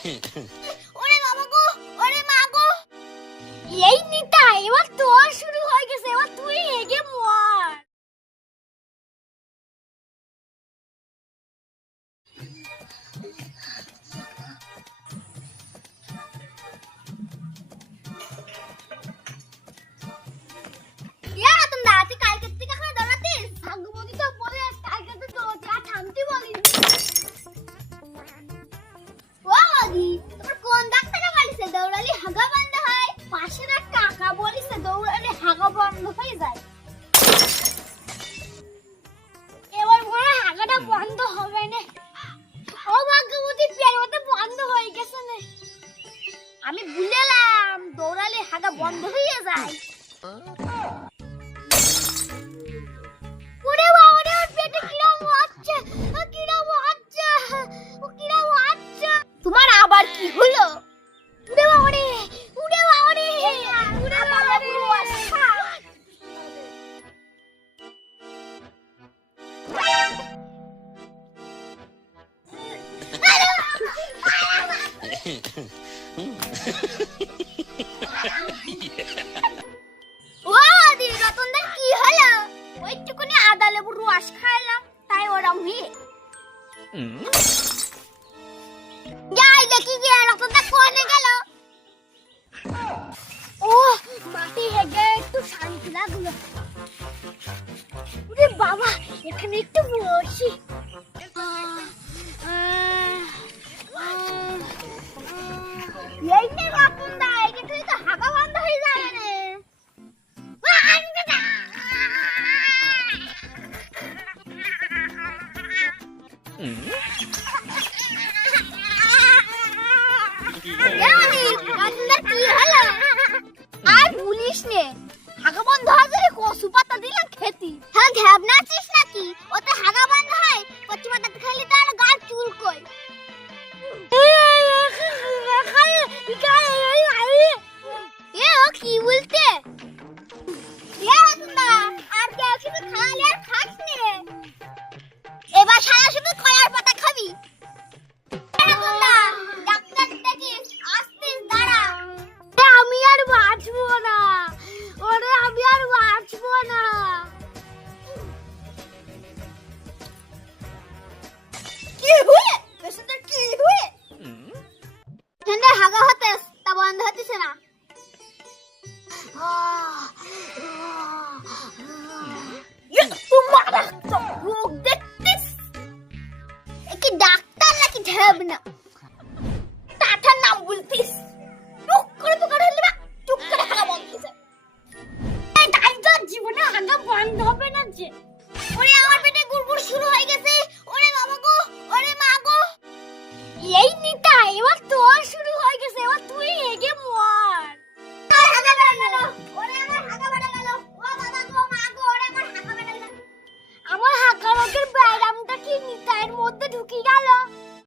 ওরে বাবা গো, ওরে মা গো। এই নিতা, এবার তোর শুরু হয়ে গেছে, এবার তুই হেগে মর। এবার মনে হাগাটা বন্ধ হবে না। ও ভাগ্যবতী, পেট মতো বন্ধ হয়ে গেছে না। আমি ভুলেলাম দৌড়ালে হাগা বন্ধ হয়ে যায়। ওরে বাবা রে, পেটে কিরম হচ্ছে, কিরম হচ্ছে, কিরম হচ্ছে। তোমার আবার কি হলো? ওরে বাবা রে, ওরে বাবা রে, ওরে বাবা রে। রতনদার কি হলো? ওইটুকুনি আদা লেবুর রস খাইলাম, তাই ওরম হয়ে। যাই দেখি গিয়ে রতনদা কোনে গেল। ও মাটি হেগে একটু শান্তি লাগলো। ওরে বাবা, এখানে একটু বসি। এই নে রতনদা, এইটা তুই তো হাগা বন্ধ হয়ে যাবে না। আর বলিস নে, হাগা বন্ধ হয়ে কচু পাতা দিলাম খেতি। হ্যাঁ, ঘ্যাবনা আছিস নাকি? ওতে হাগা বন্ধ হয়, কচু পাতা খেলি তো আর গা চুল কই। এ ও কি বলতে? আর কে শুধু খালি আর খাস নে, এবার সারা শুধু খয়ার পাতা খাবি। ডাক্তার দেখিস, আসতিস দাঁড়া। আমি আর বাঁচবো না, ওরে আমি আর বাঁচবো না। কি হয়ে? পেশেন্টের কি হয়ে? ঠান্ডা হাগা হতেস, তা বন্ধ হতেছে না। তোমার রোগ দেখতিস? কি ডাক্তার নাকি ঢেবনা?